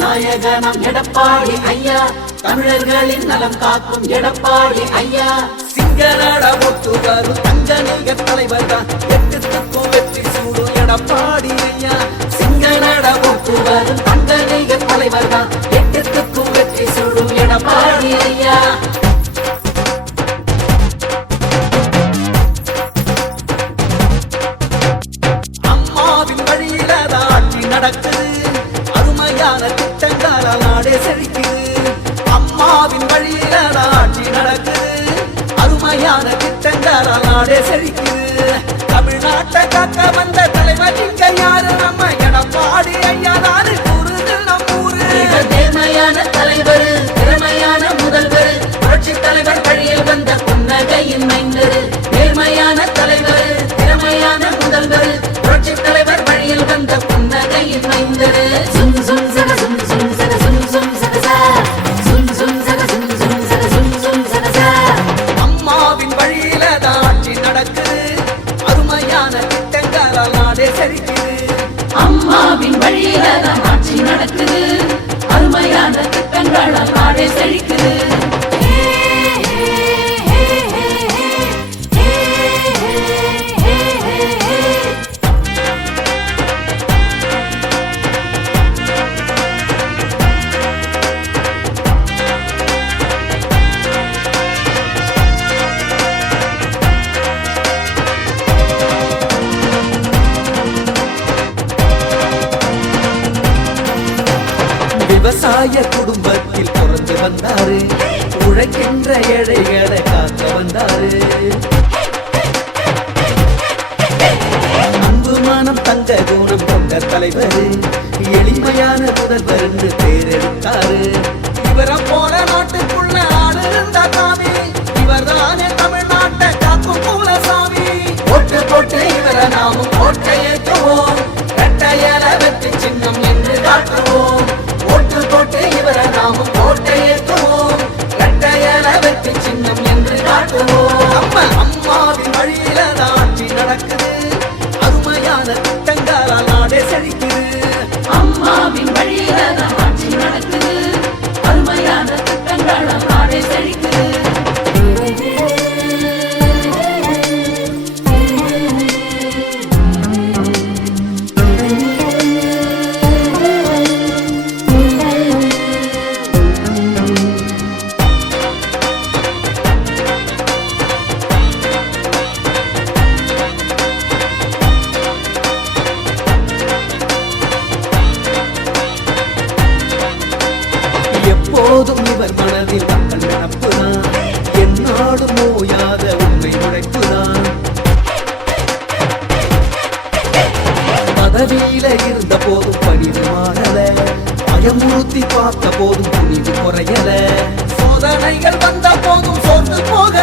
நாயகனம் எடப்பாடி ஐயா, தமிழர்களின் நலம் காக்கும் எடப்பாடி ஐயா. சிங்கநாட போட்டு வரும் தங்க நீக தலைவர் தான், எட்டுத்துக்கும் வெற்றி சூடும் எடப்பாடி ஐயா. சிங்கநாட போட்டு வரும் தங்க நீக தலைவர் தான், எட்டுத்துக்கும் வெற்றி சூடும் எடப்பாடி ஐயா. அம்மாவின் வழியில ஆட்சி நடக்குது, அருமையான திட்டங்களால் நாடே செழிக்குது. அம்மாவின் வழியில ஆட்சி நடக்குது, அருமையான திட்டங்களால் நாடே செழிக்குது. தமிழ்நாட்டை காக்க வந்த தலைவர் இங்க யாரு? நம்ம எடப்பாடி ஐயா தானு. கூறுது நம்மூரு நேர்மையான தலைவர், திறமையான முதல்வர், புரட்சி தலைவர் வழியில் வந்த புன்னகையின் மைந்தர். நேர்மையான தலைவர், திறமையான முதல்வர், புரட்சி தலைவர் வழியில் வந்த புன்னகையின் மைந்தர். சும் சும் சக சும் சும் சக சும் சும் சக சா, சும் சும் சக சும் சும் சக சும் சும் சக சா. அம்மாவின் வழியில ஆட்சி நடக்குது, அருமையான திட்டங்களால் நாடே செழிக்குது. அம்மாவின் வழியில ஆட்சி நடக்குது, அருமையான திட்டங்களால் நாடே செழிக்குது. விவசாய குடும்பத்தில் பிறந்து வந்தாரு, உழைக்கின்ற ஏழைகளை காக்க வந்தாரு. அன்பு மானம் தங்க குணம் கொண்ட தலைவர், எளிமையான முதல்வர் என்று பேரெடுத்தாரு. இவரை போல நாட்டுக்குள்ள ஆளு இருந்த சாமி, இவர் தானே தமிழ்நாட்டை காக்கும் மூலசாமி. ஓட்டு போட்டு இவரை நாமும் ஓட்டை ஏற்றுவோம், இரட்டையல வெற்றி சின்னம் என்று காட்டுவோம். ஓட்டு போட்டு இவரை நாமும் ஓட்டை ஏற்றுவோம், இரட்டையல வெற்றி சின்னம் என்று காட்டுவோம். நம்ம அம்மாவின் வழியில ஆட்சி நடக்குது, அருமையான திட்டங்களால் நாடே செழிக்குது. அம்மாவின் வழியில ஆட்சி நடக்குது, அருமையான திட்டங்களால் நாடே செழிக்குது. எப்போதும் இவர் மனதில் மக்கள் நினப்புதான், என்னாலும் ஓயாத உண்மை உழைப்புதான். பதவியில இருந்த போதும் பணிவு மாறல, பயமுறுத்தி பார்த்த போதும் துணிவு குறையல. சோதனைகள் வந்த போதும் சோர்ந்து போக